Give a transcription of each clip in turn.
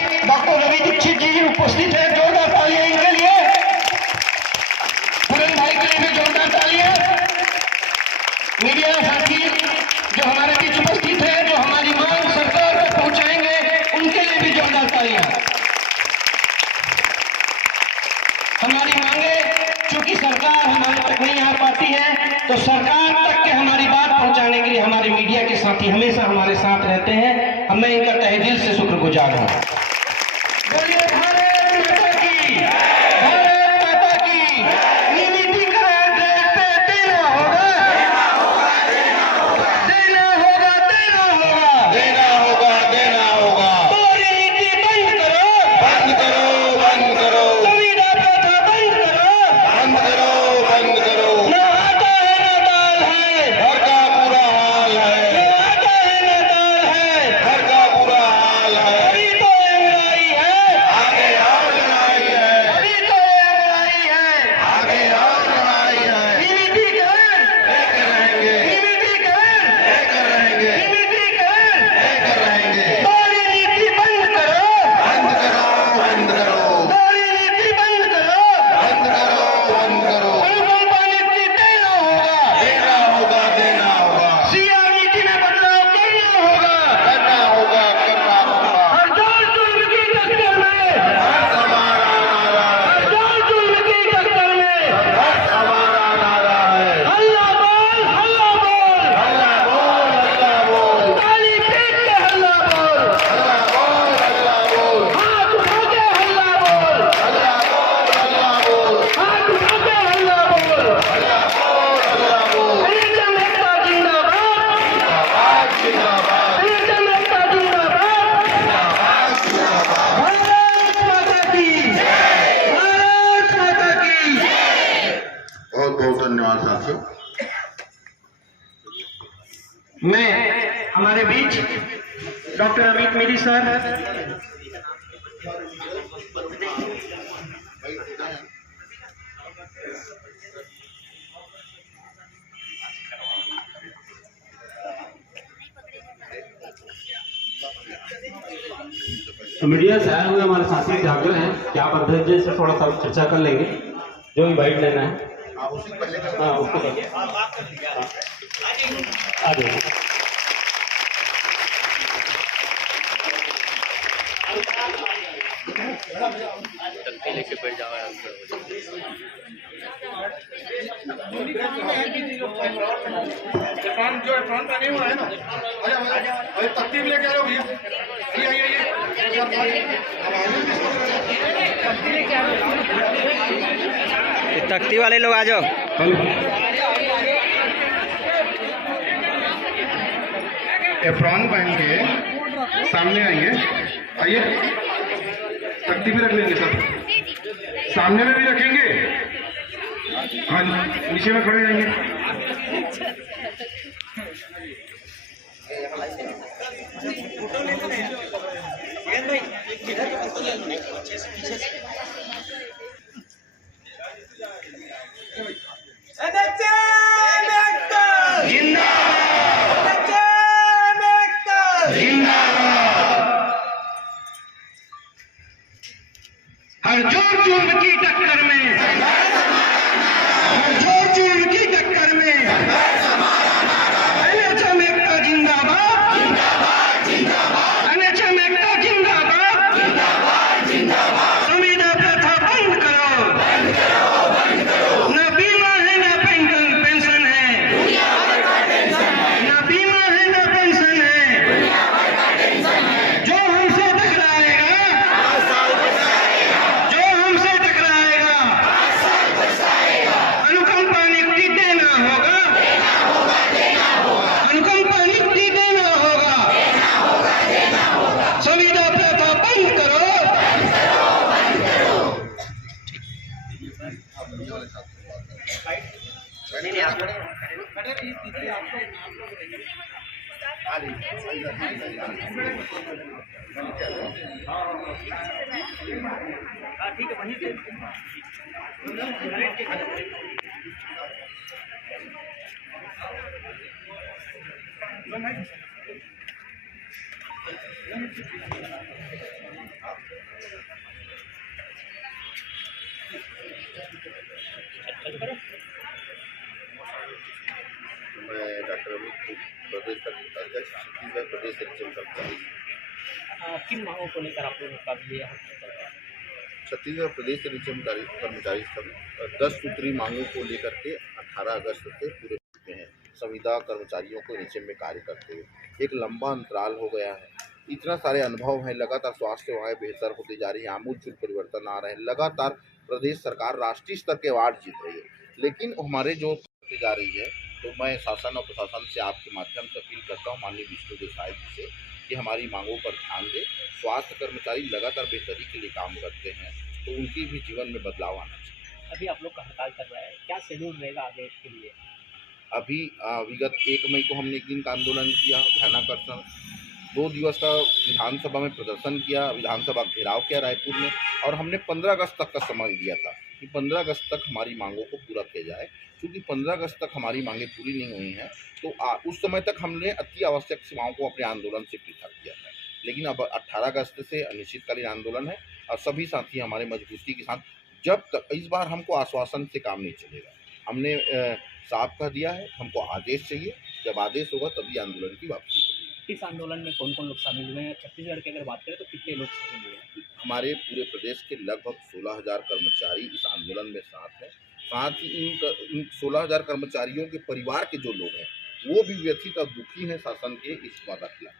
Doctor Ravi Dixit जी उपस्थित है, जोरदार तालियां इनके लिए। पूरन भाई के लिए भी जोरदार तालियां। मीडिया साथी जो हमारे बीच उपस्थित है, जो हमारी मांग सरकार तक पहुंचाएंगे, उनके लिए भी जोरदार तालियां। हमारी मांगे चूंकि सरकार हमारे तक नहीं आ पाती है, तो सरकार तक के हमारी बात पहुंचाने के लिए हमारे मीडिया के साथी हमेशा हमारे साथ रहते हैं। मैं इनका तहे दिल से शुक्रगुजार हूं। बोलिए भारत माता की, भारत माता की। निजीकरण देश पे देना होगा, देना होगा, देना होगा, देना होगा, देना होगा, देना होगा, देना होगा। बोली नीति बंद करो, बंद करो, बंद करो। संविदा प्रथा बंद करो, बंद करो, बंद करो। न आता है न दाल है, घर का बुरा हाल है। न आता है न दाल है, घर का बुरा हाल है। अभी तो लड़ाई है, आगे और लड़ाई है। अभी तो लड़ाई है, आगे और लड़ाई है। निजीकरण लेकर रहेंगे, निजीकरण लेकर रहेंगे, निजीकरण लेकर रहेंगे। बोली नीति बंद करो, बंद करो, बंद करो। बोली नीति बंद करो, बंद करो, बंद करो। अनुकंपा नीति देना होगा, देना होगा, देना होगा। सीआर नीति में बदलाव करना होगा, करना होगा, करना होगा। हड़ताल जुल्म की टक्कर में, हमारा नारा है। हड़ताल जुल्म की टक्कर में, हमारा नारा है। हल्ला बोल, हल्ला बोल, हल्ला बोल, हल्ला बोल। ताली पीट के हल्ला बोल, हल्ला बोल, हल्ला बोल। हाथ उठा के हल्ला बोल, हल्ला बोल, हल्ला बोल। हाथ उठा के हल्ला बोल, हल्ला बोल, हल्ला बोल। एनएचएम एकता जिंदाबाद, जिंदाबाद, जिंदाबाद। एनएचएम एकता जिंदाबाद, जिंदाबाद, जिंदाबाद। भारत माता की जय, भारत माता की जय। बहुत बहुत धन्यवाद साथियों। मैं हमारे बीच डॉक्टर अमित मेरी सर, तो मीडिया से आए हुए हमारे साथी जागरूक हैं, क्या आप अध्यक्ष से थोड़ा सा चर्चा कर लेंगे, जो इनवाइट लेना है। हाँ उसको आ जाइए। लेके बैठ जाओ यार। जो फ्रंट पे नहीं हुआ है ना, अरे तकतीब लेके आ रहे हो भैया, ये तख्ती वाले लोग आ जाओ। एप्रॉन पहन के सामने आइए, आइए। तख्ती भी रख लेंगे सब, सामने में भी रखेंगे। हाँ नीचे में खड़े जाएंगे। हर जोर जुल्म की टक्कर में, हर जोर जुल्म की टक्कर में एनएचएम एकता जिंदाबाद, जिंदाबाद, जिंदाबाद। एनएचएम एकता जिंदाबाद, जिंदाबाद, जिंदाबाद। संविदा प्रथा बंद करो, बंद करो, बंद करो। न बीमा है न पेंशन है, दुनिया भर का टेंशन है। न बीमा है न पेंशन है, दुनिया भर का टेंशन है। जो हमसे टकराएगा, जो हमसे टकराएगा, अनुकंपा नियुक्ति देना होगा, देना होगा, देना होगा। अनुकंपा नियुक्ति देना होगा, देना होगा, देना होगा। संविदा प्रथा बंद करो, बंद करो, बंद करो। ठीक है वहीं से प्रदेश निगम कर्मचारी। किन मांगों को लेकर आप लोगों का ये हड़ताल चल रहा है? छत्तीसगढ़ प्रदेश निगम कर्मचारी संघ 10 सूत्री मांगों को लेकर के 18 अगस्त से पूरे चुके हैं। संविदा कर्मचारियों को निगम में कार्य करते हुए एक लंबा अंतराल हो गया है। इतना सारे अनुभव हैं, लगातार स्वास्थ्य सेवाएं बेहतर होती जा रही हैं, आमूलचूल परिवर्तन आ रहे हैं, लगातार प्रदेश सरकार राष्ट्रीय स्तर के अवार्ड जीत रही है, लेकिन हमारे जो जा रही है, तो मैं शासन और प्रशासन से आपके माध्यम से अपील करता हूँ माननीय विष्णु देसाई जी से कि हमारी मांगों पर ध्यान दें। स्वास्थ्य कर्मचारी लगातार बेहतरी के लिए काम करते हैं, तो उनकी भी जीवन में बदलाव आना चाहिए। अभी आप लोग का हड़ताल चल रहा है, क्या शेड्यूल रहेगा आगे के लिए? अभी विगत 1 मई को हमने 1 दिन का आंदोलन किया, ध्यानाकर्षण 2 दिवस का विधानसभा में प्रदर्शन किया, विधानसभा घेराव किया रायपुर में, और हमने 15 अगस्त तक का समय दिया था कि 15 अगस्त तक हमारी मांगों को पूरा किया जाए। क्योंकि 15 अगस्त तक हमारी मांगें पूरी नहीं हुई हैं, तो उस समय तक हमने अति आवश्यक सेवाओं को अपने आंदोलन से पृथक किया था। लेकिन अब 18 अगस्त से अनिश्चितकालीन आंदोलन है, और सभी साथी हमारे मजबूती के साथ, जब तक इस बार हमको आश्वासन से काम नहीं चलेगा। हमने साफ कह दिया है, हमको आदेश चाहिए, जब आदेश होगा तभी आंदोलन की वापसी होगी। इस आंदोलन में कौन कौन लोग शामिल हुए हैं? छत्तीसगढ़ की अगर बात करें तो कितने लोग शामिल हुए हैं? हमारे पूरे प्रदेश के लगभग 16,000 कर्मचारी इस आंदोलन में साथ हैं। साथ ही इन 16,000 कर्मचारियों के परिवार के जो लोग हैं, वो भी व्यथित और दुखी हैं शासन के इस वादा खिलाफ।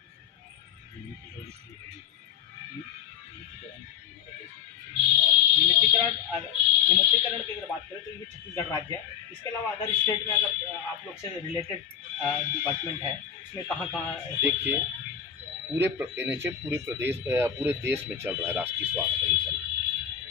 नियमितीकरण की अगर बात करें तो ये छत्तीसगढ़ राज्य है, इसके अलावा अदर स्टेट में अगर आप लोग से रिलेटेड डिपार्टमेंट है, इसमें कहाँ देखिए, पूरे देश में चल रहा है राष्ट्रीय स्वास्थ्य मिशन।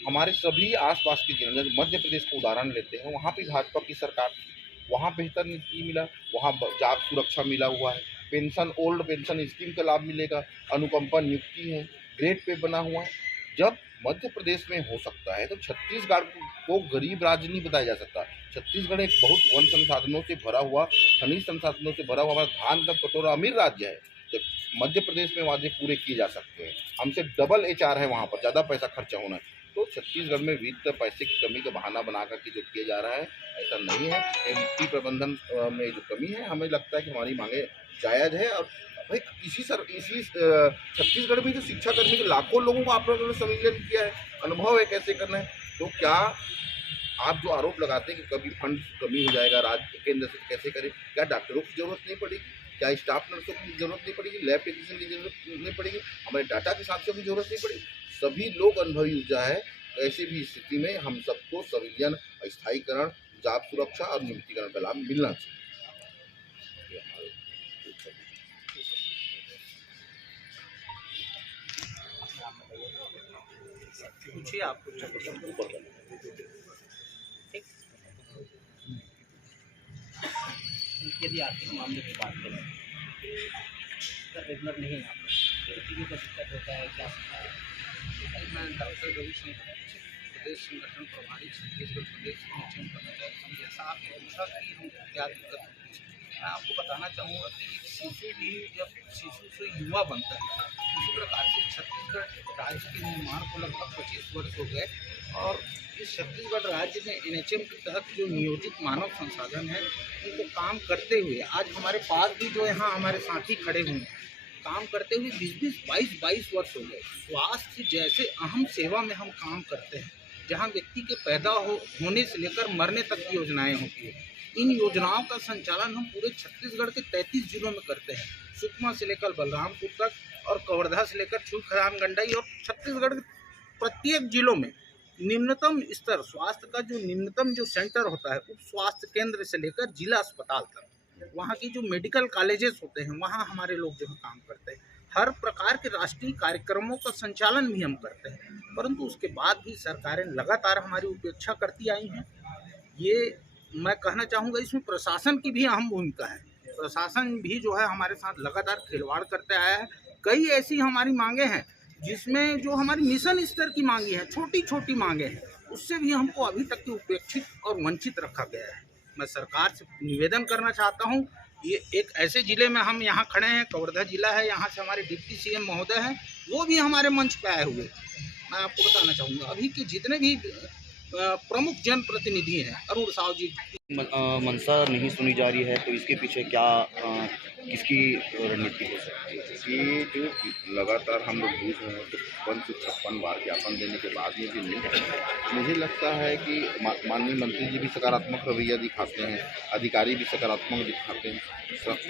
हमारे सभी आसपास के जिलों में, मध्य प्रदेश का उदाहरण लेते हैं, वहाँ भी भाजपा की सरकार थी, वहाँ बेहतर नीति मिला, वहाँ जॉब सुरक्षा मिला हुआ है, पेंशन, ओल्ड पेंशन स्कीम का लाभ मिलेगा, अनुकंपा नियुक्ति है, ग्रेड पे बना हुआ है। जब मध्य प्रदेश में हो सकता है तो छत्तीसगढ़ को गरीब राज्य नहीं बताया जा सकता। छत्तीसगढ़ एक बहुत वन संसाधनों से भरा हुआ, खनिज संसाधनों से भरा हुआ, हमारा धान का कटोरा अमीर राज्य है। जब मध्य प्रदेश में वादे पूरे किए जा सकते हैं, हमसे डबल HR है, वहाँ पर ज़्यादा पैसा खर्चा होना है, तो छत्तीसगढ़ में वित्त पैसे की कमी का बहाना बना करके जो किया जा रहा है, ऐसा नहीं है। MP प्रबंधन में जो कमी है, हमें लगता है कि हमारी मांगे जायज़ है। और भाई इसी छत्तीसगढ़ में जो शिक्षा कर्मी के लाखों लोगों को आप लोगों ने सम्मिलित किया है, अनुभव है कैसे करना है। तो क्या आप जो आरोप लगाते हैं कि कभी फंड कमी हो जाएगा राज्य केंद्र से, कैसे करें? क्या डॉक्टरों की जरूरत नहीं पड़ेगी? क्या स्टाफ नर्सों की जरूरत नहीं पड़ेगी? लैब टेक्नीशियन की जरूरत नहीं पड़ेगी? हमारे डाटा के साथियों की जरूरत नहीं पड़ेगी? सभी लोग अनुभवी ऊर्जा है। ऐसी भी स्थिति में हम सबको संविलियन, स्थायीकरण, जॉब सुरक्षा और नियमितीकरण का लाभ मिलना चाहिए। पूछिए आप कुछ। यदि आर्थिक मामले की बात करें तो रेगुलर नहीं है, आप लोग चीज़ों का दिक्कत होता है, क्या होता है? मैं डॉक्टर रविशंकर, प्रदेश संगठन प्रभारी छत्तीसगढ़ प्रदेश निगम कर्मचारी संघ। जैसा आपने पूछा कि हमको क्या दिक्कत होती है, मैं आपको बताना चाहूँगा कि शिशु भी जब शिशु से युवा बनता है, उसी प्रकार से छत्तीसगढ़ राज्य के निर्माण को लगभग 25 वर्ष हो गए, और इस छत्तीसगढ़ राज्य में NHM के तहत जो नियोजित मानव संसाधन है, उनको काम करते हुए आज हमारे पास भी जो यहाँ हमारे साथी खड़े हुए हैं, काम करते हुए 20-22 वर्ष हो गए। स्वास्थ्य जैसे अहम सेवा में हम काम करते हैं, जहाँ व्यक्ति के पैदा होने से लेकर मरने तक की योजनाएं होती है। इन योजनाओं का संचालन हम पूरे छत्तीसगढ़ के 33 जिलों में करते हैं, सुकमा से लेकर बलरामपुर तक और कवर्धा से लेकर छुखराम गंडई, और छत्तीसगढ़ के प्रत्येक जिलों में निम्नतम स्तर स्वास्थ्य का जो निम्नतम जो सेंटर होता है, उप स्वास्थ्य केंद्र से लेकर जिला अस्पताल तक, वहाँ की जो मेडिकल कॉलेजेस होते हैं, वहाँ हमारे लोग जो है काम करते हैं। हर प्रकार के राष्ट्रीय कार्यक्रमों का संचालन भी हम करते हैं, परंतु उसके बाद भी सरकारें लगातार हमारी उपेक्षा करती आई हैं। ये मैं कहना चाहूँगा, इसमें प्रशासन की भी अहम भूमिका है। प्रशासन भी जो है हमारे साथ लगातार खिलवाड़ करते आया है। कई ऐसी हमारी मांगे हैं जिसमें जो हमारी मिशन स्तर की मांगे हैं, छोटी छोटी मांगे हैं, उससे भी हमको अभी तक की उपेक्षित और वंचित रखा गया है। मैं सरकार से निवेदन करना चाहता हूँ, ये एक ऐसे ज़िले में हम यहाँ खड़े हैं, कवर्धा जिला है, यहाँ से हमारे डिप्टी CM महोदय हैं, वो भी हमारे मंच पे आए हुए। मैं आपको बताना चाहूँगा, अभी के जितने भी प्रमुख जनप्रतिनिधि हैं, अरुण साव जी, मंशा नहीं सुनी जा रही है, तो इसके पीछे क्या किसकी रणनीति हो सकती है? ये जो लगातार हम लोग जूझ रहे हैं, तो 55 बार ज्ञापन देने के बाद में भी नहीं, मुझे लगता है कि माननीय मंत्री जी भी सकारात्मक रवैया दिखाते हैं, अधिकारी भी सकारात्मक दिखाते हैं।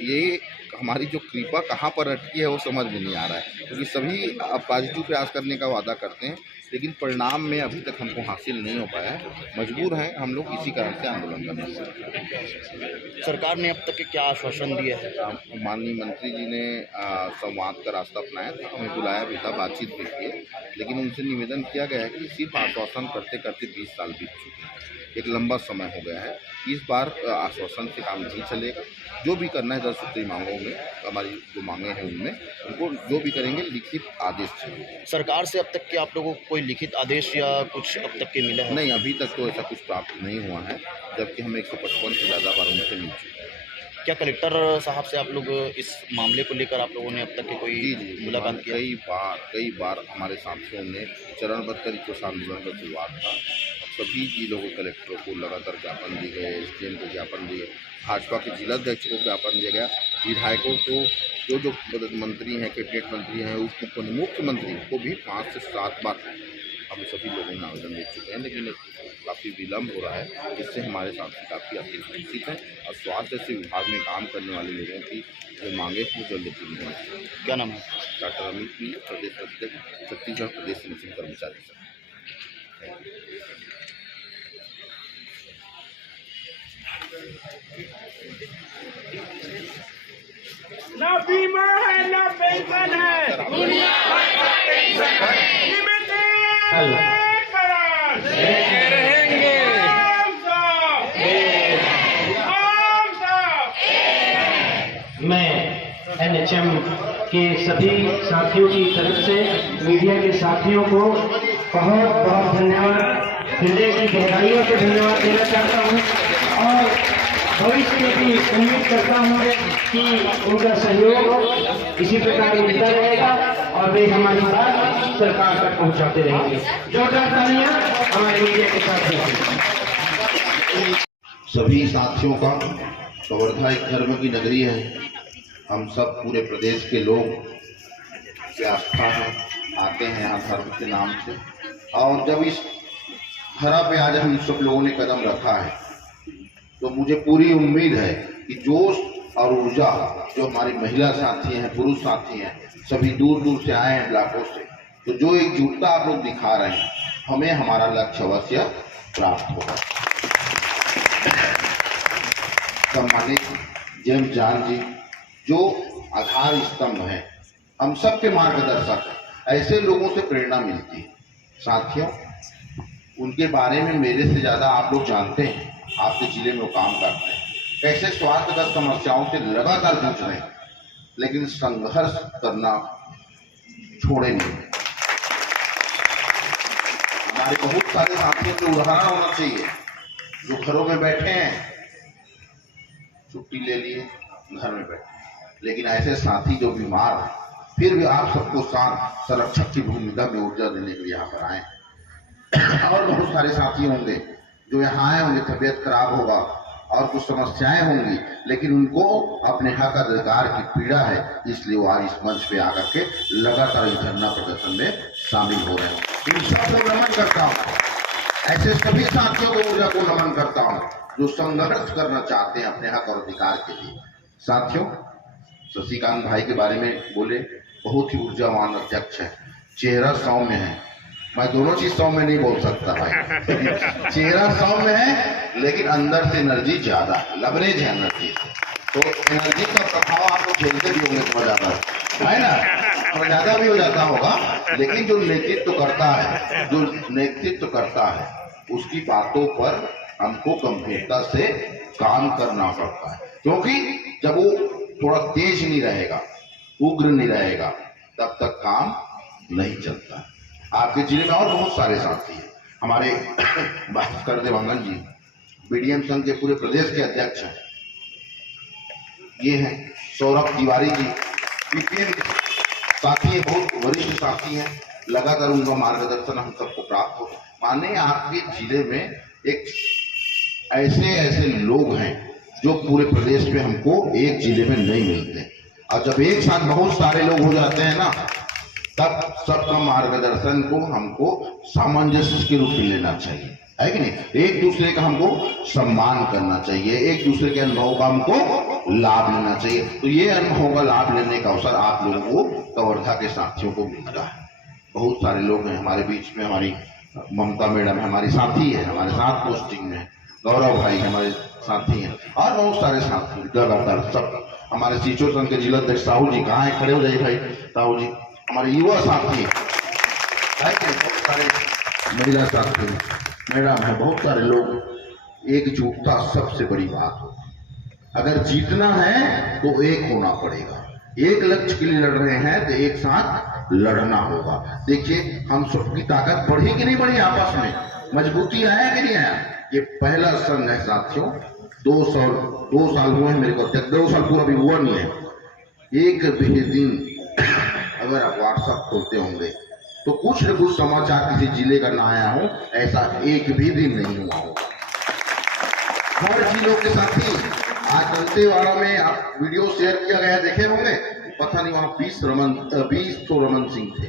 ये हमारी जो कृपा कहाँ पर अटकी है वो समझ में नहीं आ रहा है, क्योंकि सभी पॉजिटिव प्रयास करने का वादा करते हैं, लेकिन परिणाम में अभी तक हमको हासिल नहीं हो पाया है। मजबूर हैं हम लोग इसी कारण से आंदोलन करने से। सरकार ने अब तक के क्या आश्वासन दिया है? माननीय मंत्री जी ने संवाद का रास्ता अपनाया था, हमें बुलाया भी था, बातचीत भी की, लेकिन उनसे निवेदन किया गया है कि सिर्फ आश्वासन करते करते 20 साल बीत चुके हैं, एक लंबा समय हो गया है। इस बार आश्वासन से काम नहीं चलेगा, जो भी करना है 10 सूत्री मांगों में, हमारी जो मांगे हैं उनमें उनको जो भी करेंगे लिखित आदेश चाहिए। सरकार से अब तक के आप लोगों को कोई लिखित आदेश या कुछ अब तक के मिला है? नहीं, अभी तक तो ऐसा कुछ प्राप्त नहीं हुआ है, जबकि हम 155 से ज़्यादा बार उनसे मिल चुके हैं। क्या कलेक्टर साहब से आप लोग इस मामले को लेकर आप लोगों ने अब तक के कोई मुलाकात किया? कई बार हमारे साथियों ने चरणबद्ध तरीके से आंदोलन का शुरुआत था, सभी जिलों के कलेक्टरों को लगातार ज्ञापन दिए गए, SDM को ज्ञापन दिए, भाजपा के जिलाध्यक्ष को ज्ञापन दिया गया, विधायकों को, जो मंत्री हैं, कैबिनेट मंत्री हैं, उप मुख्यमंत्री को भी 5 से 7 बार हम सभी लोगों ने आवेदन दे चुके हैं, लेकिन काफ़ी विलम्ब हो रहा है, जिससे हमारे साथी काफ़ी अतिरंजित हैं और स्वास्थ्य से विभाग में काम करने वाले लोगों की जो मांगे वो जल्द पूरी होंगी। क्या नाम है? डॉक्टर अमित पी, प्रदेश अध्यक्ष, छत्तीसगढ़ प्रदेश पेंशन कर्मचारी संघ। ना बीमा है ना पेंशन है, दुनिया भर का टेंशन है, रहेंगे मैं NHM के सभी साथियों की तरफ से मीडिया के साथियों को बहुत बहुत धन्यवाद, हृदय की गहराइयों से धन्यवाद देना चाहता हूँ और भविष्य में भी उम्मीद करता हूँ कि उनका सहयोग इसी प्रकार मिलता रहेगा और वे हमारी बात सरकार तक पहुँचाते रहेंगे। जोरदार तालियां हमारे मीडिया के साथ। सभी साथियों का कवर्धा एक धर्म की नगरी है, हम सब पूरे प्रदेश के लोग की आस्था है, आते हैं यहाँ धर्म के नाम से, और जब इस धरा पे आज हम सब लोगों ने कदम रखा है तो मुझे पूरी उम्मीद है कि जोश और ऊर्जा जो हमारी महिला साथी हैं, पुरुष साथी हैं, सभी दूर दूर से आए हैं ब्लॉकों से, तो जो एकजुटता आप लोग दिखा रहे हैं, हमें हमारा लक्ष्य अवश्य प्राप्त होगा। सम्मानित जेम्स जान जी जो आधार स्तंभ हैं, हम सबके मार्गदर्शक हैं, ऐसे लोगों से प्रेरणा मिलती है। साथियों, उनके बारे में मेरे से ज़्यादा आप लोग जानते हैं, आपके जिले में वो काम करते हैं, कैसे स्वास्थ्यगत समस्याओं से लगातार जूझ रहे हैं, लेकिन संघर्ष करना छोड़े नहीं। हमारे बहुत सारे साथियों के उदाहरण होना चाहिए जो घरों में बैठे हैं, छुट्टी ले लिए, घर में बैठे, लेकिन ऐसे साथी जो बीमार हैं फिर भी आप सबको साथ संरक्षक की भूमिका में ऊर्जा देने के लिए यहाँ पर आए। और बहुत सारे साथी होंगे जो यहाँ आए होंगे, तबीयत खराब होगा और कुछ समस्याएं होंगी, लेकिन उनको अपने हक अधिकार की पीड़ा है, इसलिए वो आज इस मंच पे आकर के लगातार इस धरना प्रदर्शन में शामिल हो रहे हैं। इन सबको नमन करता हूँ, ऐसे सभी साथियों को ऊर्जा को नमन करता हूँ जो संघर्ष करना चाहते हैं अपने हक और अधिकार के लिए। साथियों, शशिकांत भाई के बारे में बोले, बहुत ही ऊर्जावान अध्यक्ष है, चेहरा सौम्य है, मैं दोनों चीज सौम्य नहीं बोल सकता भाई, चेहरा सौम्य है लेकिन अंदर से एनर्जी ज्यादा है, लवरेज है एनर्जी, तो एनर्जी का प्रभाव आप लोग झेलते भी होंगे थोड़ा ज्यादा, है ना, थोड़ा ज्यादा भी हो जाता होगा, लेकिन जो नेतृत्व करता है, जो नेतृत्व करता है, उसकी बातों पर हमको गंभीरता से काम करना पड़ता है, क्योंकि जब वो थोड़ा तेज नहीं रहेगा, उग्र नहीं रहेगा, तब तक काम नहीं चलता। आपके जिले में और बहुत सारे साथी हैं, हमारे भास्कर देवांगन जी BDM संघ के पूरे प्रदेश के अध्यक्ष हैं, ये हैं सौरभ तिवारी जी, PPM साथी हैं, बहुत वरिष्ठ साथी हैं, लगातार उनका मार्गदर्शन हम सबको प्राप्त हो। माने आपके जिले में एक ऐसे लोग हैं जो पूरे प्रदेश में हमको एक जिले में नहीं मिलते, और जब एक साथ बहुत सारे लोग हो जाते हैं ना, तब सबका मार्गदर्शन को हमको सामंजस्य के रूप में लेना चाहिए, है कि नहीं। एक दूसरे का हमको सम्मान करना चाहिए, एक दूसरे के अनुभव का हमको लाभ लेना चाहिए। तो ये अनुभव का लाभ लेने का अवसर आप लोगों को कवर्धा के साथियों को मिल रहा है। बहुत सारे लोग हैं हमारे बीच में, हमारी ममता मैडम हमारी साथी है, हमारे साथ पोस्टिंग में, गौरव भाई हमारे साथी हैं, और बहुत सारे साथी लगातार सब हमारे सीचो संघ के जिला अध्यक्ष साहू जी कहाँ है, खड़े हो जाइए भाई साहू जी, हमारे युवा साथी बहुत सारे महिला साथी मैडम है, बहुत सारे लोग। एकजुटता सबसे बड़ी बात हो, अगर जीतना है तो एक होना पड़ेगा, एक लक्ष्य के लिए लड़ रहे हैं तो एक साथ लड़ना होगा। देखिए हम सबकी ताकत बढ़ी कि नहीं बढ़ी, आपस में मजबूती आया कि नहीं आया। ये पहला संघ है साथियों, 2 साल हुए हैं मेरे को, 2 साल पूरा भी हुआ नहीं है। एक भी दिन अगर आप व्हाट्सएप खोलते होंगे तो कुछ न कुछ समाचार किसी जिले का ना आया हो, ऐसा एक भी दिन नहीं हुआ होगा। हर जिलों के साथी आज दंतेवाड़ा में आप वीडियो शेयर किया गया देखे होंगे, पता नहीं वहां 20 तो रमन सिंह थे,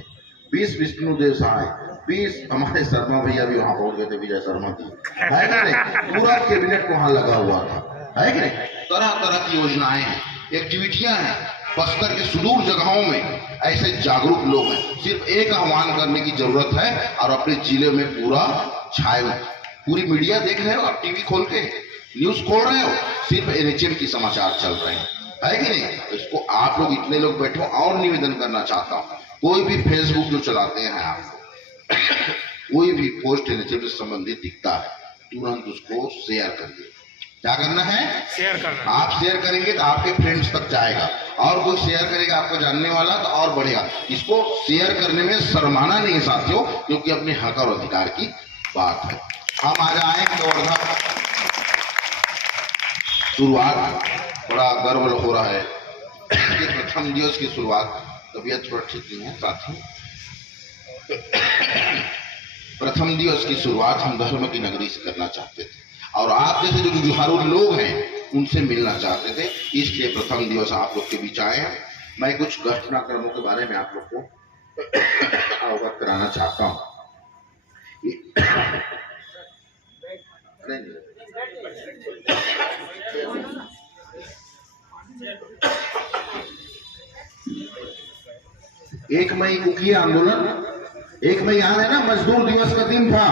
20 विष्णुदेव सहाय, 20 हमारे शर्मा भैया भी वहां पहुंच गए थे, विजय शर्मा जी है कि नहीं, पूरा कैबिनेट वहां लगा हुआ था, है कि नहीं। तरह तरह की योजनाएं हैं, एक्टिविटियां हैं। बस्तर के सुदूर जगहों में ऐसे जागरूक लोग हैं, सिर्फ एक आह्वान करने की जरूरत है और अपने जिले में पूरा छाए हुए। पूरी मीडिया देख रहे हो आप, टीवी खोल के न्यूज खोल रहे हो, सिर्फ एनएचएम की समाचार चल रहे हैं, है कि नहीं। इसको आप लोग इतने लोग बैठे हो, और निवेदन करना चाहता हूँ, कोई भी फेसबुक जो चलाते हैं आप कोई भी पोस्ट एनएचएम से संबंधित दिखता है, तुरंत उसको शेयर करिए। क्या करना है, शेयर करना। आप शेयर करेंगे तो आपके फ्रेंड्स तक जाएगा, और कोई शेयर करेगा आपको जानने वाला तो और बढ़ेगा। इसको शेयर करने में शर्माना नहीं है साथियों, क्योंकि अपने हक और अधिकार की बात है। हम आज आए कवर्धा, शुरुआत बड़ा गर्व हो रहा है कि प्रथम दिवस की शुरुआत, तबीयत थोड़ा ठीक नहीं है साथियों, प्रथम दिवस की शुरुआत हम धर्म की नगरी से करना चाहते थे, और आप जैसे जो जुझारू लोग हैं उनसे मिलना चाहते थे, इसलिए प्रथम दिवस आप लोग के बीच आए हैं। मैं कुछ घटनाक्रमों के बारे में आप लोग को अवगत कराना चाहता हूँ। एक मई को किया आंदोलन, 1 मई याद है ना, मजदूर दिवस का दिन था,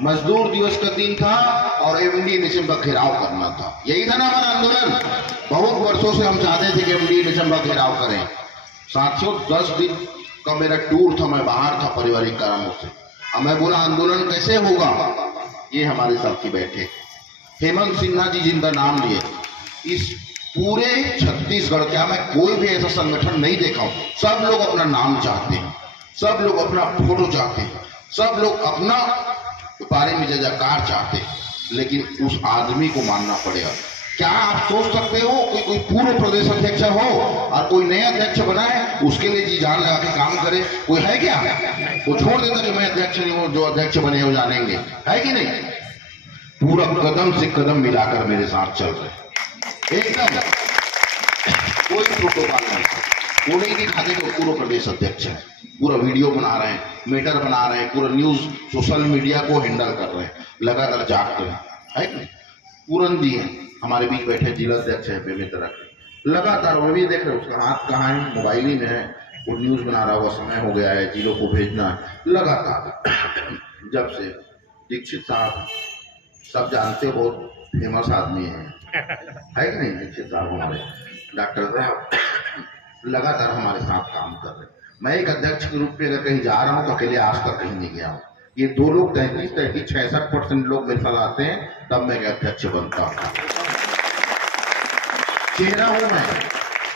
मजदूर दिवस का दिन था, और एमडी निशम का घेराव करना था, यही था ना हमारा आंदोलन। बहुत वर्षों से हम चाहते थे कि एमडी निशम का घेराव करें साथियों। 10 दिन का मेरा टूर था, मैं बाहर था पारिवारिक कारणों से, अब मैं बोला आंदोलन कैसे होगा। ये हमारे साथी बैठे हेमंत सिन्हा जी, जिनका नाम लिए, इस पूरे छत्तीसगढ़ क्या मैं कोई भी ऐसा संगठन नहीं देखा हूं, सब लोग अपना नाम चाहते हैं, सब लोग अपना फोटो चाहते हैं, सब लोग अपना बारे में जयकार चाहते हैं, लेकिन उस आदमी को मानना पड़ेगा। क्या आप सोच सकते हो कोई पूर्व प्रदेश अध्यक्ष हो और कोई नया अध्यक्ष बनाए, उसके लिए जी जान लगा के काम करे, कोई है क्या? वो छोड़ देता कि मैं अध्यक्ष नहीं हूं, जो अध्यक्ष बने हो जानेंगे, है कि नहीं। पूरा कदम से कदम मिलाकर मेरे साथ चल रहे, एकदम कोई प्रोटोकॉल नहीं, वो नहीं दिखाते कि पूर्व प्रदेश अध्यक्ष है, पूरा वीडियो बना रहे हैं, मीटर बना रहे हैं, पूरा न्यूज सोशल मीडिया को हैंडल कर रहे हैं, लगातार जागते हैं, है कि नहीं। पूरन जी हैं हमारे बीच बैठे, जिला अध्यक्ष है बेमेतरा के, लगातार वो भी देख रहे हैं, उसका हाथ कहाँ है, मोबाइल ही में है, वो न्यूज बना रहा हुआ, समय हो गया है, जिलों को भेजना है लगातार। जब से दीक्षित साहब, सब जानते हो, बहुत फेमस आदमी है कि नहीं, दीक्षित साहब हमारे डॉक्टर साहब लगातार हमारे साथ काम कर रहे हैं। मैं एक अध्यक्ष के रूप में अगर कहीं जा रहा हूँ तो अकेले आज तक कहीं नहीं गया हूँ। ये 2 लोग 63-66% लोग मेरे साथ आते हैं, तब मैं अध्यक्ष बनता हूँ। चेहरा हूं मैं,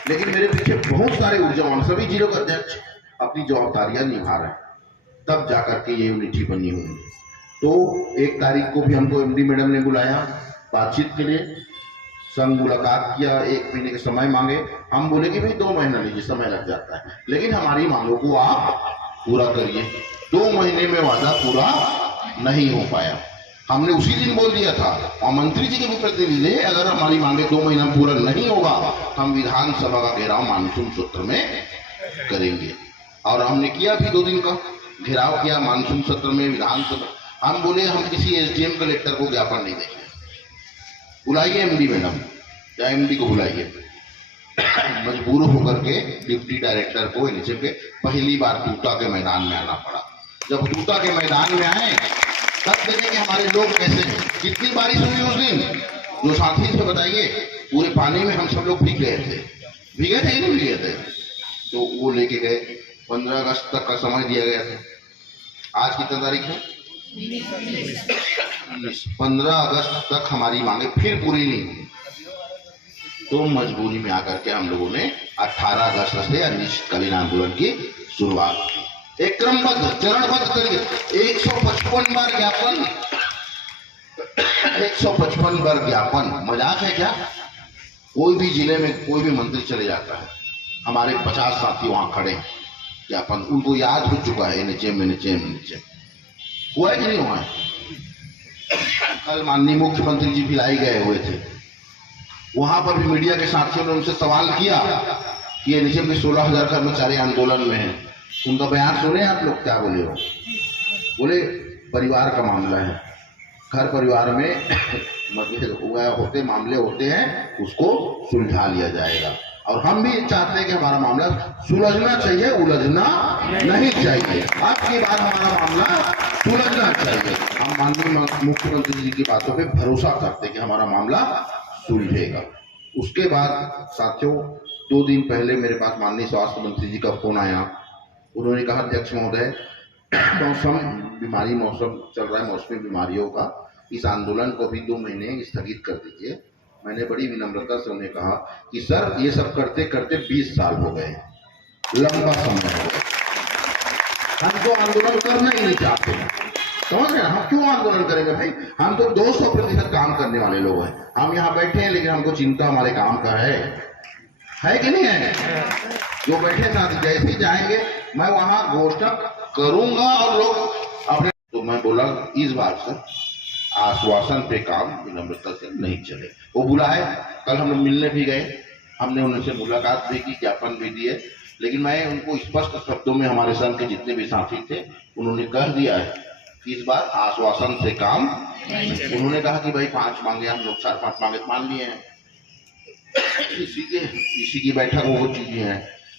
लेकिन मेरे पीछे बहुत सारे ऊर्जावान सभी जिलों के अध्यक्ष अपनी जवाबदारियां निभा रहे हैं, तब जाकर के ये यूनिटी बनी हुई है। तो 1 तारीख को भी हमको एमडी मैडम ने बुलाया बातचीत के लिए, संग मुलाकात किया, 1 महीने के समय मांगे, हम बोले कि भाई 2 महीना लीजिए, समय लग जाता है, लेकिन हमारी मांगों को आप पूरा करिए। 2 महीने में वादा पूरा नहीं हो पाया, हमने उसी दिन बोल दिया था और मंत्री जी के भी प्रतिनिधि है, अगर हमारी मांगे 2 महीना पूरा नहीं होगा हम विधानसभा का घेराव मानसून सत्र में करेंगे। और हमने किया भी 2 दिन का घेराव किया मानसून सत्र में विधानसभा। हम बोले हम किसी एसडीएम कलेक्टर को ज्ञापन नहीं देंगे, बुलाइए एमडी मैडम या एमडी को बुलाइए। मजबूर होकर के डिप्टी डायरेक्टर को एनएचएम के पहली बार टूटा के मैदान में आना पड़ा। जब टूटा के मैदान में आए तब देखें कि हमारे लोग कैसे हैं। कितनी बारिश हुई उस दिन, जो साथी से बताइए, पूरे पानी में हम सब लोग भीग गए थे ही नहीं भीगे थे। तो वो लेके गए, 15 अगस्त तक का समय दिया गया था। आज कितना तारीख है? 15 अगस्त तक हमारी मांगे फिर पूरी नहीं हुई, तो मजबूरी में आकर के हम लोगों ने 18 अगस्त से अनिश्चितकालीन आंदोलन की शुरुआत की। एक क्रमबद्ध चरणबद्ध तरीके 155 बार ज्ञापन, 155 बार ज्ञापन। मजाक है क्या? कोई भी जिले में कोई भी मंत्री चले जाता है, हमारे 50 साथी वहां खड़े हैं, ज्ञापन उनको याद हो चुका है। एनएचएम हुआ है कि नहीं हुआ है? कल माननीय मुख्यमंत्री जी भिलाई गए हुए थे, वहां पर भी मीडिया के साथियों ने उनसे सवाल किया कि एनएचएम के 16,000 कर्मचारी आंदोलन में हैं। उनका बयान सुने आप लोग, क्या बोले हो? बोले परिवार का मामला है, घर परिवार में होते मामले होते हैं, उसको सुलझा लिया जाएगा। और हम भी चाहते हैं कि हमारा मामला सुलझना चाहिए, उलझना नहीं चाहिए। आपकी बात हमारा मामला सुलझना चाहिए। हम माननीय मुख्यमंत्री जी की बातों पे भरोसा करते हैं कि हमारा मामला सुलझेगा। उसके बाद साथियों 2 दिन पहले मेरे पास माननीय स्वास्थ्य मंत्री जी का फोन आया। उन्होंने कहा अध्यक्ष महोदय, मौसम चल रहा है, मौसमी बीमारियों का, इस आंदोलन को भी 2 महीने स्थगित कर दीजिए। मैंने बड़ी विनम्रता से उन्हें कहा कि सर ये सब करते करते 20 साल हो गए, लंबा समय हो गया, हम तो आंदोलन करना ही नहीं चाहते। समझ रहे हैं? हम क्यों आंदोलन करेंगे भाई? हम तो 200% काम करने वाले लोग हैं। हम यहाँ बैठे हैं लेकिन हमको चिंता हमारे काम का है कि नहीं है? जो बैठे साथ जैसे ही जाएंगे मैं वहां घोषणा करूंगा और लोग अपने, तो मैं बोला इस बार सर आश्वासन पे काम विनम्रता से नहीं चले। वो बुलाए, कल हम लोग मिलने भी गए, हमने उनसे मुलाकात भी की, ज्ञापन भी दिए, लेकिन मैं उनको स्पष्ट शब्दों में हमारे संघ के जितने भी साथी थे उन्होंने कह दिया है कि इस बार आश्वासन से काम। उन्होंने कहा कि भाई 5 मांगे, हम लोग 4-5 मांगे मान लिए हैं, इसी की बैठक हो चुकी है,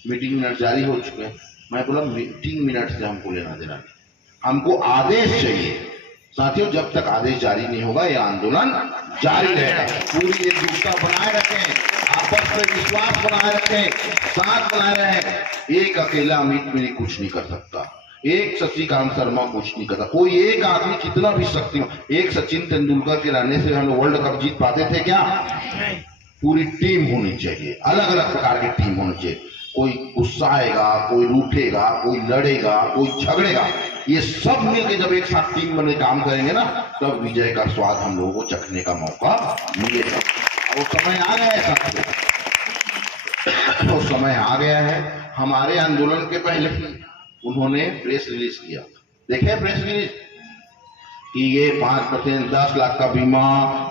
मीटिंग मिनट जारी हो चुके हैं। मैं बोला मीटिंग मिनट से हमको लेना देना नहीं, हमको आदेश चाहिए। साथियों जब तक आदेश जारी नहीं होगा ये आंदोलन जारी रहेगा। पूरी एकजुटता बनाए रखें, आपस में विश्वास बनाए रखें, साथ बनाए रहें। एक अकेला अमित मेरी कुछ नहीं कर सकता, एक शशिकांत शर्मा कुछ नहीं करता, कोई एक आदमी कितना भी शक्ति हो। एक सचिन तेंदुलकर के रहने से हम लोग वर्ल्ड कप जीत पाते थे क्या? पूरी टीम होनी चाहिए, अलग अलग प्रकार की टीम होनी चाहिए। कोई गुस्साएगा, कोई रूठेगा, कोई लड़ेगा, कोई झगड़ेगा, ये सब मिलकर जब एक साथ टीम बने काम करेंगे ना, तब विजय का स्वाद हम लोगों को चखने का मौका मिलेगा। वो समय आ गया है साथियों, वो समय आ गया है। हमारे आंदोलन के पहले ही उन्होंने प्रेस रिलीज किया, देखे प्रेस रिलीज कि ये 5%, 10 लाख का बीमा,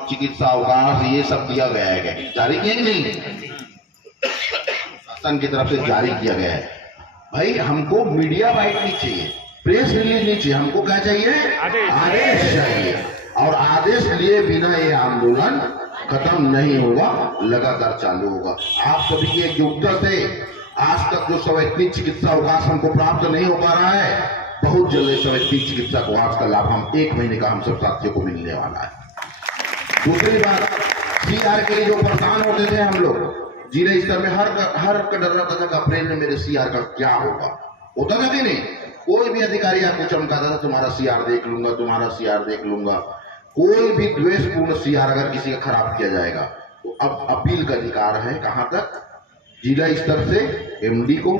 चिकित्सा अवकाश, ये सब दिया गया है। जारी किया कि नहीं? शासन की तरफ से जारी किया गया है। भाई हमको मीडिया बाइट नहीं चाहिए, प्रेस रिलीज नहीं चाहिए, हमको क्या चाहिए? आदेश चाहिए। और आदेश लिए बिना ये आंदोलन खत्म नहीं होगा, लगातार चालू होगा। आप सभी की एकजुटता से आज तक जो सवैतनिक चिकित्सा अवकाश हमको प्राप्त नहीं हो पा रहा है, बहुत जल्द सवैतनिक चिकित्सा अवकाश का लाभ हम 1 महीने का हम सब साथियों को मिलने वाला है। दूसरी बात, सीआर के लिए जो परेशान होते थे हम लोग, जिले स्तर में हर डर रहता था कि अप्रैल में मेरे सीआर का क्या होगा, होता था कि नहीं? कोई भी अधिकारी आपको चमकाता था तुम्हारा सीआर देख लूंगा, तुम्हारा सीआर देख लूंगा। कोई भी द्वेषपूर्ण सीआर अगर किसी का खराब किया जाएगा तो अब अपील का अधिकार है। कहां तक? जिला स्तर से एमडी को,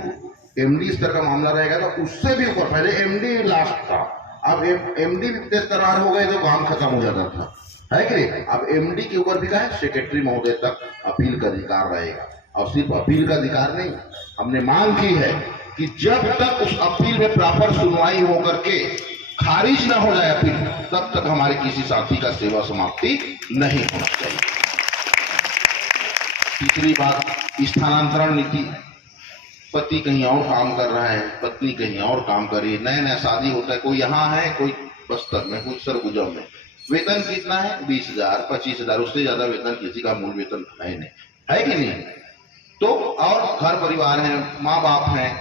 एमडी स्तर का मामला रहेगा तो उससे भी ऊपर, पहले एमडी लास्ट था, अब एमडी भी तेज तर्रार हो गए तो काम खत्म हो जाता था, है कि नहीं? अब एमडी के ऊपर भी कहा सेक्रेटरी महोदय तक अपील का अधिकार रहेगा। और सिर्फ अपील का अधिकार नहीं, हमने मांग की है कि जब तक उस अपील में प्रॉपर सुनवाई होकर के खारिज ना हो जाए अपील, तब तक हमारे किसी साथी का सेवा समाप्ति नहीं होना चाहिए। तीसरी बात, स्थानांतरण नीति। पति कहीं और काम कर रहा है, पत्नी कहीं और काम कर रही है, नया नया शादी होता है, कोई यहाँ है, कोई बस्तर में, कोई सरगुजा में। वेतन कितना है? 20,000, 25,000, उससे ज्यादा वेतन किसी का मूल वेतन है नहीं, है कि नहीं? तो और घर परिवार है, माँ बाप हैं,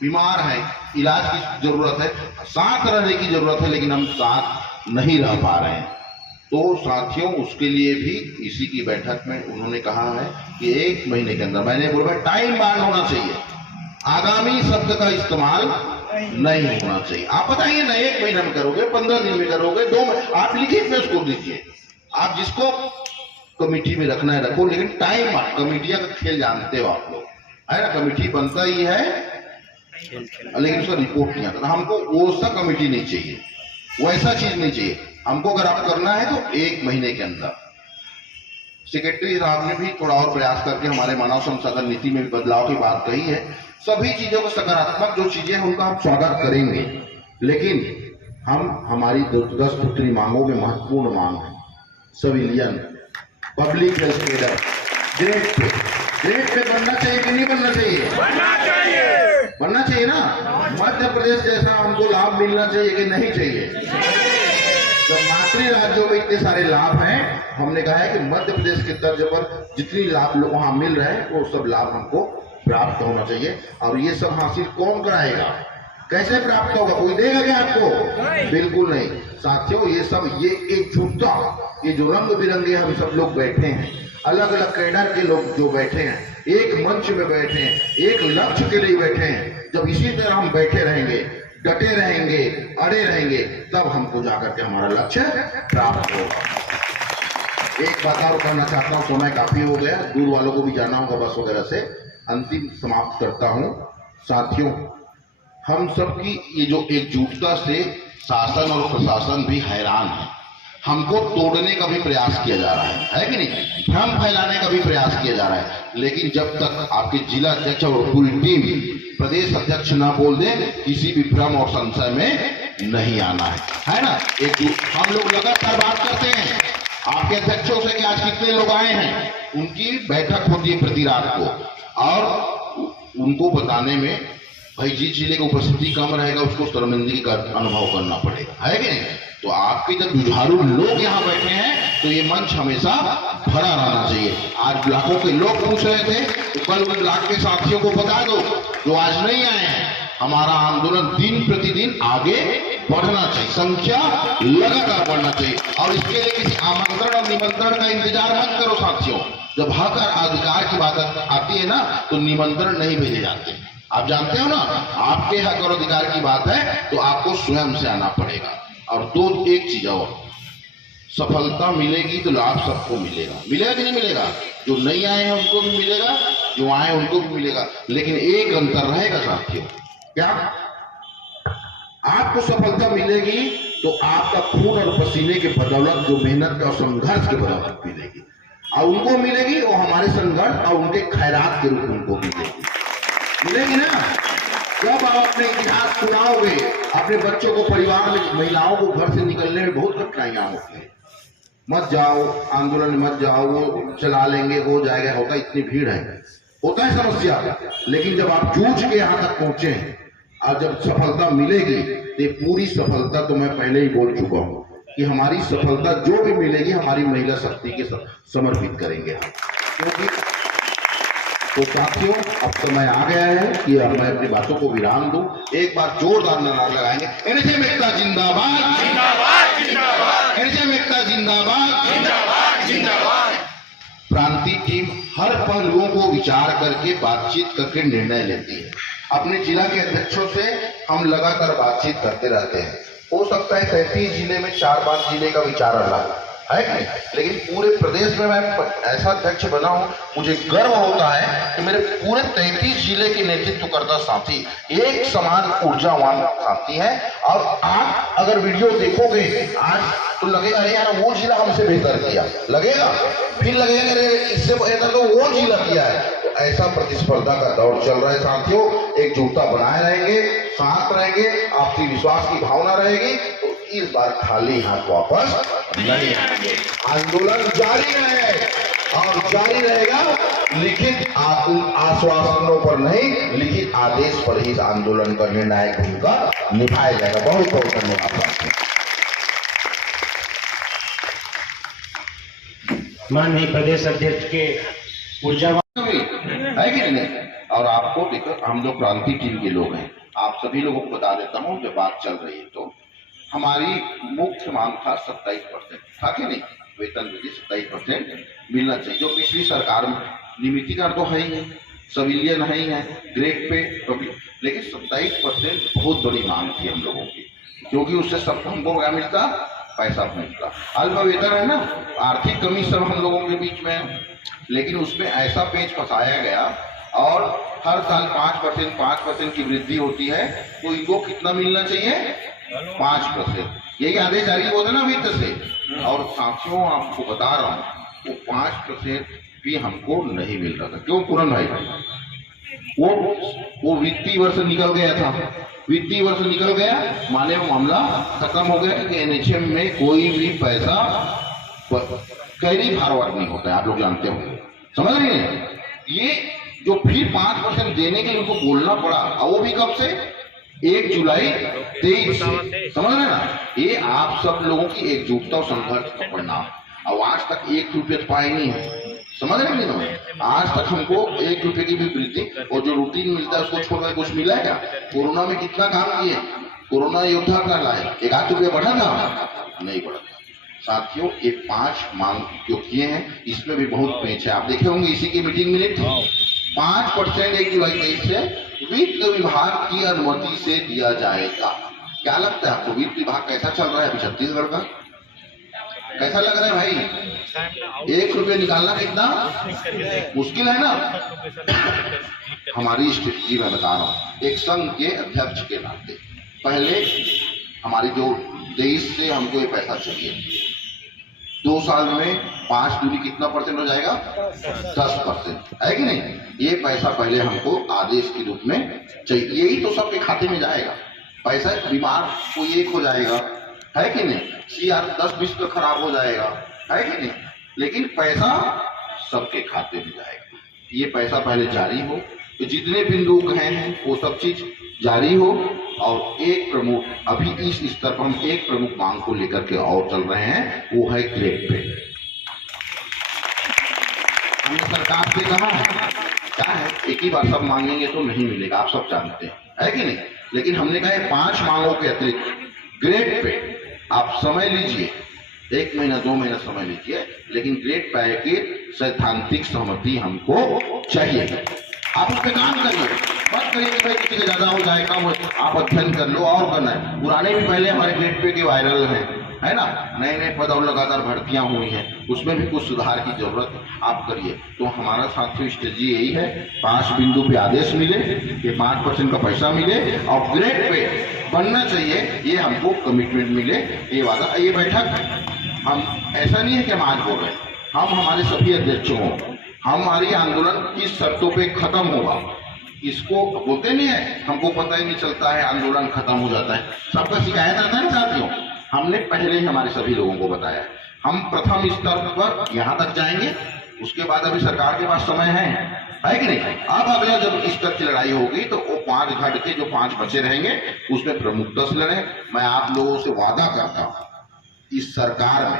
बीमार हैं, इलाज की जरूरत है, साथ रहने की जरूरत है, लेकिन हम साथ नहीं रह पा रहे हैं। तो साथियों, उसके लिए भी इसी की बैठक में उन्होंने कहा है कि 1 महीने के अंदर, मैंने बोला टाइम बाउंड होना चाहिए, आगामी शब्द का इस्तेमाल नहीं होना चाहिए। आप बताइए ना, 1 महीने में करोगे, 15 दिन में करोगे, 2 महीने, आप लिखित में उसको दीजिए। आप जिसको कमेटी में रखना है रखो, लेकिन टाइम, कमेटियां का खेल जानते हो आप लोग, है ना? कमेटी बनता ही है, लेकिन उसका रिपोर्ट नहीं आता। हमको वो सा कमेटी नहीं चाहिए, वैसा चीज नहीं चाहिए हमको। अगर आप करना है तो 1 महीने के अंदर। सेक्रेटरी साहब ने भी थोड़ा और प्रयास करके हमारे मानव संसाधन नीति में भी बदलाव की बात कही है। सभी चीजों को सकारात्मक जो चीजें हैं उनका हम स्वागत करेंगे, लेकिन हमारी 10 सूत्री मांगों में महत्वपूर्ण मांग है civilian public health cadre grade pay बनना चाहिए कि नहीं बनना चाहिए? बनना चाहिए ना। मध्य प्रदेश जैसा हमको लाभ मिलना चाहिए कि नहीं चाहिए? जब मातृ राज्यों में इतने सारे लाभ हैं, हमने कहा है कि मध्य प्रदेश के तर्ज पर जितनी लाभ लोग वहां मिल रहे हैं वो सब लाभ हमको प्राप्त होना चाहिए। और ये सब हासिल कौन कराएगा, कैसे प्राप्त होगा? कोई देगा क्या आपको? बिल्कुल नहीं साथियों। ये एकजुटता, ये जो रंग बिरंगे हम सब लोग बैठे हैं, अलग अलग कैडर के लोग जो बैठे हैं, एक मंच में बैठे हैं, एक लक्ष्य के लिए बैठे हैं। जब इसी तरह हम बैठे रहेंगे, डटे रहेंगे, अड़े रहेंगे, तब हमको जाकर के हमारा लक्ष्य प्राप्त होगा। एक बात और कहना चाहता हूँ, समय काफी हो गया, दूर वालों को भी जाना होगा बस वगैरह से। अंतिम समाप्त करता हूँ साथियों, हम सबकी ये जो एकजुटता से शासन और प्रशासन भी हैरान है। हमको तोड़ने का भी प्रयास किया जा रहा है कि नहीं? भ्रम फैलाने का भी प्रयास किया जा रहा है, लेकिन जब तक आपके जिला अध्यक्ष और पूरी टीम प्रदेश अध्यक्ष ना बोल दे, किसी भी भ्रम और संशय में नहीं आना है ना? हम लोग लगातार बात करते हैं आपके अध्यक्षों से कि आज कितने लोग आए हैं, उनकी बैठक होती है प्रति रात को, और उनको बताने में भाई जिस जिले की उपस्थिति कम रहेगा उसको शर्मिंदगी का अनुभव करना पड़ेगा, है कि नहीं? तो आपके जब जुझारू लोग यहाँ बैठे हैं तो ये मंच हमेशा भरा रहना चाहिए। आज लाखों के लोग पूछ रहे थे, तो कल उन लाख के साथियों को बता दो जो आज नहीं आए हैं, हमारा आंदोलन दिन प्रतिदिन आगे बढ़ना चाहिए, संख्या लगातार बढ़ना चाहिए। और इसके लिए किसी आमंत्रण और निमंत्रण का इंतजार मत करो साथियों। जब हक और अधिकार की बात आती है ना, तो निमंत्रण नहीं भेजे जाते। आप जानते हो ना, आपके हक और अधिकार की बात है तो आपको स्वयं से आना पड़ेगा। और एक चीज और, सफलता मिलेगी तो लाभ सबको मिलेगा, मिलेगा कि नहीं मिलेगा? जो नहीं आए हैं उनको भी मिलेगा, जो आए उनको भी मिलेगा, लेकिन एक अंतर रहेगा साथियों। क्या? आपको सफलता मिलेगी तो आपका खून और पसीने के बदौलत, जो मेहनत और संघर्ष के बदौलत मिलेगी, और उनको मिलेगी वो हमारे संघर्ष और उनके खैरात के रूप में उनको मिलेगी ना। जब आप अपने इतिहास सुनाओगे, अपने बच्चों को, परिवार में महिलाओं को घर से निकलने में बहुत कठिनाइयां होती है। मत जाओ आंदोलन में, मत जाओ, वो चला लेंगे, हो जाएगा, होता इतनी भीड़ है, होता है समस्या। लेकिन जब आप जूझ के यहाँ तक पहुंचे और जब सफलता मिलेगी, तो ये पूरी सफलता तो मैं पहले ही बोल चुका हूँ कि हमारी सफलता जो भी मिलेगी हमारी महिला शक्ति के समर्पित करेंगे हम, क्योंकि तो साथियों अब समय आ गया है कि अब मैं अपनी बातों को विराम दूं। एक बार जोरदार नारा लगाएंगे, एनएचएम एकता जिंदाबाद, जिंदाबाद, जिंदाबाद, एनएचएम एकता जिंदाबाद, जिंदाबाद, जिंदाबाद। प्रांतीय टीम हर पहलुओं को विचार करके बातचीत करके निर्णय लेती है। अपने जिला के अध्यक्षों से हम लगातार बातचीत करते रहते हैं। हो सकता है 33 जिले में 4-5 जिले का विचार अलग है कि नहीं, लेकिन पूरे प्रदेश में मैं ऐसा अध्यक्ष बना हूं, मुझे गर्व होता है कि मेरे पूरे 33 जिले के नेतृत्व करता साथी एक समान ऊर्जावान साथी है। और आप अगर वीडियो देखोगे आज तो लगेगा अरे यार वो जिला हमसे बेहतर किया, लगेगा, फिर लगेगा अरे इससे बेहतर तो वो जिला किया है। तो ऐसा प्रतिस्पर्धा का दौर चल रहा है साथियों, एकजुटता बनाए रहेंगे, साथ रहेंगे, आपसी विश्वास की भावना रहेगी तो इस बार खाली हाथ वापस नहीं आएंगे। आंदोलन जारी है और जारी रहेगा। लिखित आश्वासनों पर नहीं, लिखित आदेश पर ही इस आंदोलन का निर्णायक भूमिका निभाया जाएगा। बहुत बहुत धन्यवाद। माननीय प्रदेश अध्यक्ष के ऊर्जावान है कि नहीं। और आपको देखो, हम लोग क्रांति टीम के लोग हैं, आप सभी लोगों को बता देता हूँ, जब बात चल रही है तो हमारी मुख्य मांग था 27%, था कि नहीं। वेतन वृद्धि 27% मिलना चाहिए, जो पिछली सरकार में नियमितीकरण तो है ही है, सिविलियन है ही है, ग्रेड पे कभी, लेकिन 27% बहुत बड़ी मांग थी हम लोगों की, क्योंकि उससे सबको हमको क्या मिलता, पैसा मिलता। अल्प वेतन है ना, आर्थिक कमी सब हम लोगों के बीच में है, लेकिन उसमें ऐसा पेच फंसाया गया और हर साल 5% की वृद्धि होती है, तो इनको कितना मिलना चाहिए, 5%। यही आदेश जारी होता ना वित्त से। और साथियों आपको बता रहा हूँ, वो 5% भी हमको नहीं मिल रहा था। क्यों पूरन भाई, वो वित्तीय वर्ष निकल गया था, वित्तीय वर्ष निकल गया माने वो मामला खत्म हो गया कि एनएचएम में कोई भी पैसा कैरी फॉरवर्ड नहीं होता है, आप लोग जानते होंगे, समझ रहे हैं। ये जो फिर 5% देने के लिए उनको बोलना पड़ा, और वो भी कब से, 1 जुलाई 23 से, समझ रहे ना। ये आप सब लोगों की एकजुटता और संघर्ष का परिणाम। और आज तक 1 रुपया पाए नहीं है, समझ रहे हैं। आज तक हमको 1 रुपये की भी वृद्धि, और जो रूटीन मिलता है उसको छोड़कर कुछ मिला है क्या। कोरोना में कितना काम किए, कोरोना योद्धा का लाए, 1 रुपया बढ़ा था, नहीं बढ़ा। साथियों, ये 5 मांग जो किए हैं, इसमें भी बहुत पेच है। आप देखे होंगे इसी की मीटिंग मिली थी। 5% 1 जुलाई 23 से वित्त विभाग की अनुमति से दिया जाएगा। क्या लगता है आपको, वित्त विभाग कैसा चल रहा है अभी छत्तीसगढ़ का, कैसा लग रहा है भाई। 1 रुपये निकालना कितना मुश्किल है ना। हमारी स्थिति मैं बता रहा हूँ, एक संघ के अध्यक्ष के नाते, पहले हमारी जो देश से हमको ये पैसा चाहिए, 2 साल में 5 दूनी कितना % हो जाएगा, 10%, है कि नहीं। ये पैसा पहले हमको आदेश के रूप में चाहिए, यही तो सबके खाते में जाएगा। पैसा बीमार कोई एक हो जाएगा, है कि नहीं, CR 10-20 का खराब हो जाएगा, है कि नहीं, लेकिन पैसा सबके खाते में जाएगा। ये पैसा पहले जारी हो, तो जितने बिंदु कहे हैं वो सब चीज जारी हो। और एक प्रमुख, अभी इस स्तर पर हम एक प्रमुख मांग को लेकर के और चल रहे हैं, वो है ग्रेड पे। हमने सरकार से कहा है, क्या है, एक ही बार सब मांगेंगे तो नहीं मिलेगा, आप सब जानते हैं, है कि नहीं। लेकिन हमने कहा 5 मांगों के अतिरिक्त ग्रेड पे आप समय लीजिए, 1 महीना 2 महीना समय लीजिए, लेकिन ग्रेड पे की सैद्धांतिक सहमति हमको चाहिए। आप उस पर काम करिए, मत करिए कि भाई किसी का ज्यादा हो जाए कम हो, आप अध्ययन कर लो। और करना है, पुराने भी पहले हमारे ग्रेड पे के वायरल हैं, है ना, नए पद और लगातार भर्तियां हुई हैं, उसमें भी कुछ सुधार की जरूरत आप करिए। तो हमारा साथियों स्ट्रेटजी यही है, 5 बिंदु पे आदेश मिले, कि 5% का पैसा मिले और ग्रेड पे बनना चाहिए, ये हमको कमिटमेंट मिले, ये वादा। ये बैठक हम ऐसा नहीं है कि हम आज बोल रहे हैं, हम हमारे सभी अध्यक्षों, हमारी आंदोलन किस शर्तों पे खत्म होगा, इसको बोलते नहीं है, हमको पता ही नहीं चलता है, आंदोलन खत्म हो जाता है, सबका शिकायत आता है ना साथियों। हमने पहले ही हमारे सभी लोगों को बताया, हम प्रथम स्तर पर यहाँ तक जाएंगे, उसके बाद अभी सरकार के पास समय है कि नहीं। अब अगला जब स्तर की लड़ाई होगी तो वो 5 घट के जो 5 बचे रहेंगे, उसमें प्रमुख 10 लड़े। मैं आप लोगों से वादा करता हूँ, इस सरकार में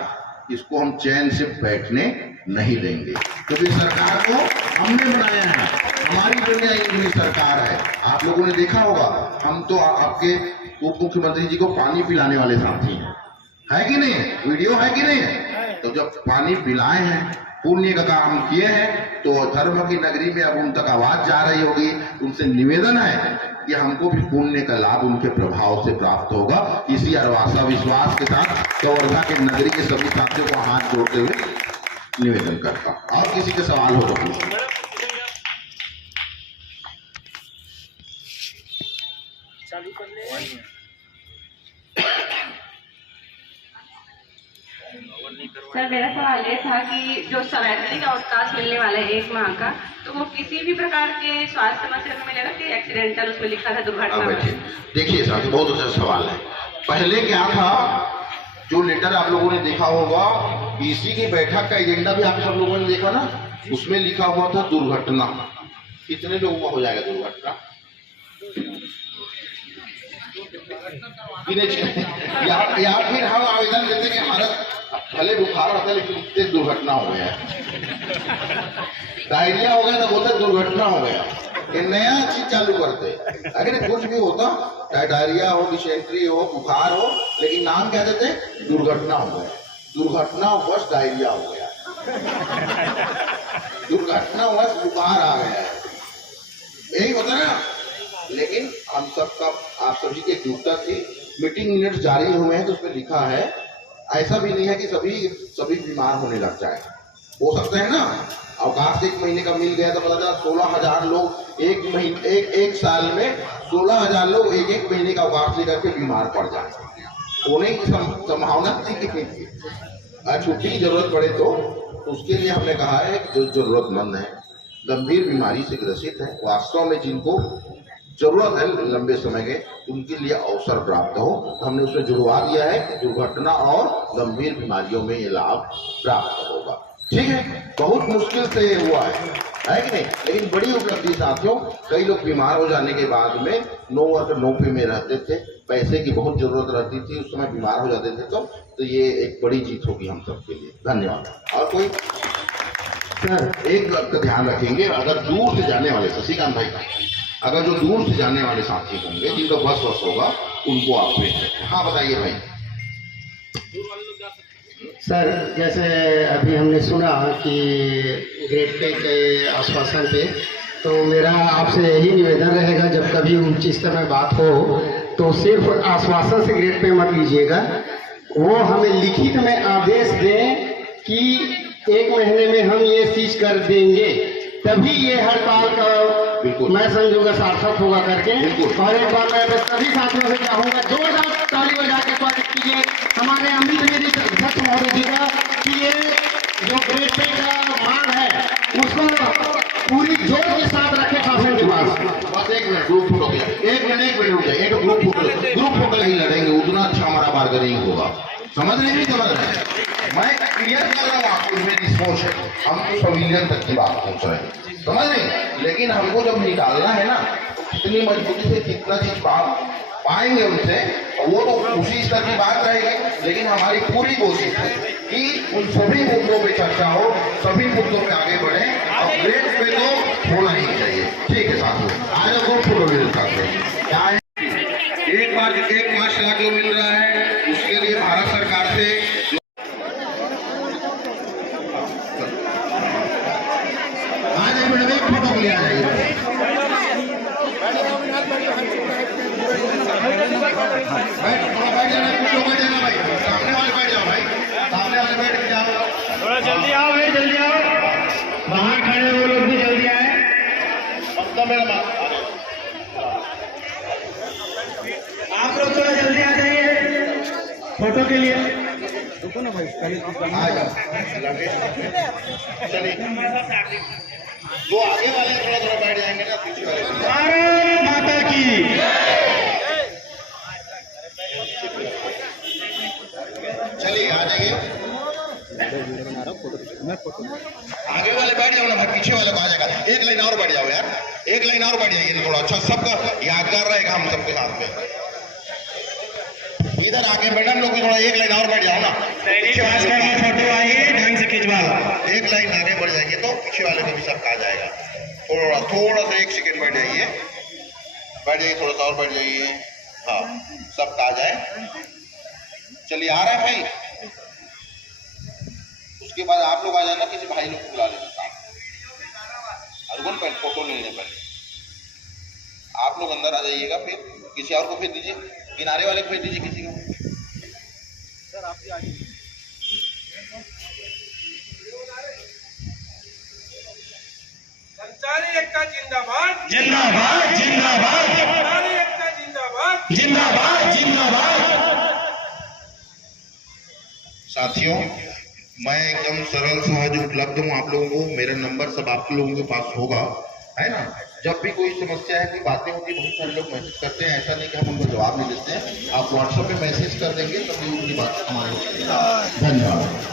इसको हम चैन से बैठने नहीं देंगे, क्योंकि सरकार को हमने बनाया है, हमारी दुनिया सरकार है। आप लोगों ने देखा होगा, हम तो आपके उप मुख्यमंत्री जी को पानी पिलाने वाले साथी हैं, है कि नहीं, वीडियो है कि नहीं। तो जब पानी पिलाए हैं, पुण्य का काम किए हैं, तो धर्म की नगरी में अब उन तक आवाज जा रही होगी। उनसे निवेदन है कि हमको भी पुण्य का लाभ उनके प्रभाव से प्राप्त होगा। इसी आशा विश्वास के साथ कवर्धा के नगरी के सभी साथियों को हाथ जोड़ते हुए निवेदन करता। और किसी के सवाल हो तो पूछिए। सर, मेरा सवाल ये था कि जो सवैतनिक अवकाश मिलने वाला है 1 माह का, तो वो किसी भी प्रकार के स्वास्थ्य समस्या में मिलेगा कि एक्सीडेंटल, उसमें लिखा था दुर्घटना में? देखिए साथी, बहुत अच्छा सवाल है। पहले क्या था जो लेटर आप लोगों ने देखा होगा, इसी की बैठक का एजेंडा भी आप सब लोगों ने देखा ना, उसमें लिखा हुआ था दुर्घटना। कितने लोगों का हो जाएगा दुर्घटना? या फिर हम आवेदन देते कि हमारा भले बुखार होता है लेकिन इससे दुर्घटना हो गया, डायरिया हो गया तो बोलते दुर्घटना हो गया। ये नया चीज चालू करते, अगर कुछ भी होता, चाहे डायरिया हो, डिसेंट्री हो, बुखार हो, लेकिन नाम क्या देते? दुर्घटना हो गया। दुर्घटनावश डायरिया हो गया, दुर्घटनावश बुखार आ गया, यही होता है ना। लेकिन हम सबका, आप सभी की एकजुटता थी, मीटिंग मिनट्स जारी हुए हैं तो उसमें लिखा है, ऐसा भी नहीं है कि सभी बीमार होने लग जाए। हो सकता है ना, अवकाश 1 महीने का मिल गया तो पता चला 16,000 लोग एक साल में 16,000 लोग एक महीने का अवकाश लेकर के बीमार पड़ जाए, होने की संभावना कितनी थी। छुट्टी की जरूरत पड़े तो उसके लिए हमने कहा है कि जो जरूरतमंद है, गंभीर बीमारी से ग्रसित है, वास्तव में जिनको जरूरत है लंबे समय के, उनके लिए अवसर प्राप्त हो, तो हमने उसमें जुड़वा दिया है कि दुर्घटना और गंभीर बीमारियों में ये लाभ प्राप्त होगा। ठीक है, बहुत मुश्किल से ये हुआ है कि नहीं, लेकिन बड़ी उपलब्धि साथियों। कई लोग बीमार हो जाने के बाद में नो वर्क नो पे में रहते थे, पैसे की बहुत जरूरत रहती थी, उस समय बीमार हो जाते थे, तो ये एक बड़ी जीत होगी हम सबके लिए। धन्यवाद। और कोई सर एक बात का ध्यान रखेंगे, अगर दूर से जाने वाले, शशिकांत भाई का, अगर जो दूर से जाने वाले साथी होंगे जिनका बस होगा, उनको आप भेज सकते हैं। हाँ बताइए भाई। सर जैसे अभी हमने सुना कि ग्रेड पे के आश्वासन पे, तो मेरा आपसे यही निवेदन रहेगा, जब कभी उच्च स्तर में बात हो तो सिर्फ आश्वासन से ग्रेड पे मत लीजिएगा, वो हमें लिखित में आदेश दें कि 1 महीने में हम ये चीज कर देंगे, तभी ये हड़ताल का मैं समझूंगा सार्थक होगा करके। और एक बार मैं सभी साथियों से चाहूंगा, जोरदार ताली बजा के स्वागत कीजिए हमारे अमित मेरी अध्यक्ष महोदय जी का, कि ये जो ग्रेड पे का मांग है उसको पूरी जोर के साथ रखे शासन के पास। बस 1 मिनट, ग्रुप फोटो किया, 1 मिनट हो गया, एक ग्रुप फोटो ही लड़ेंगे, उतना अच्छा हमारा बार्गेनिंग होगा। समझ रहे नहीं समझ रहे? मैं क्लियर कर रहा हूँ आपको, मेरी सोच है, हम तो पवेलियन तक की बात सोच रहे हैं, समझ रहे? लेकिन हमको जब निकालना है ना, तो कितनी मजबूती से कितना चीज पाएंगे उनसे, वो तो उसी स्तर की बात रहेगी। लेकिन हमारी पूरी कोशिश है कि उन सभी मुद्दों पे चर्चा हो, सभी मुद्दों पे आगे बढ़े, और ग्रेड पे तो होना ही चाहिए। ठीक है साथियों, आज ग्रुप फोटो ले सकते हैं। क्या है, एक बार 5 लाख जो मिल रहा है, उसके लिए भारत सरकार से फोटो लिया जाएगा। बैठ जाना, कुछ लोग बैठ जाना भाई, सामने वाले बैठ जाओ भाई, सामने वाले बैठ जाओ, थोड़ा जल्दी आओ भाई, जल्दी आओ, बाहर खड़े हो लोग भी जल्दी आए। आप लोग थोड़ा जल्दी आ जाइए फोटो के लिए। रुको ना भाई, पहले आ जाओ, चलिए जो आगे वाले थोड़ा थोड़ा बैठ जाएंगे ना, पीछे वाले। भारत माता की। चलिए आ जाइए, आगे वाले बैठ जाओ ना भाई, पीछे वाले को आ जाएगा। 1 लाइन और बैठ जाओ यार, 1 लाइन और बैठ जाइए, थोड़ा अच्छा सबका यादगार रहेगा हम सबके साथ में। इधर आके मैडम लोग भी थोड़ा 1 लाइन और बैठ जाओ ना, फोटो आइए ढंग से खिंचवा। 1 लाइन आगे बढ़ जाएंगे तो पीछे वाले को भी सबका आ जाएगा। थोड़ा सा 1 सेकेंड बैठ जाइए, थोड़ा सा और बैठ जाइए। हाँ, सबका आ जाए। चलिए आ रहा है भाई, उसके बाद आप लोग आ जाना, किसी भाई लोग को बुला लेना साथ, और पहले फोटो ले लेने पहले। आप लोग अंदर आ जाइएगा, फिर किसी और को भेज दीजिए, किनारे वाले को भेज दीजिए किसी को। सर आप भी आगे। कर्मचारी एकता जिंदाबाद, जिंदाबाद जिंदाबाद, कर्मचारी एकता जिंदाबाद, जिंदाबाद जिंदाबाद। साथियों, मैं एकदम सरल सहज उपलब्ध हूँ आप लोगों को, मेरा नंबर सब आप लोगों के पास होगा, है ना। जब भी कोई समस्या है, कोई बातें होती है, बहुत सारे लोग मैसेज करते हैं, ऐसा नहीं कि हम उनको जवाब नहीं देते हैं। आप व्हाट्सएप पे मैसेज कर देंगे तो उनकी बात हमारे धन्यवाद।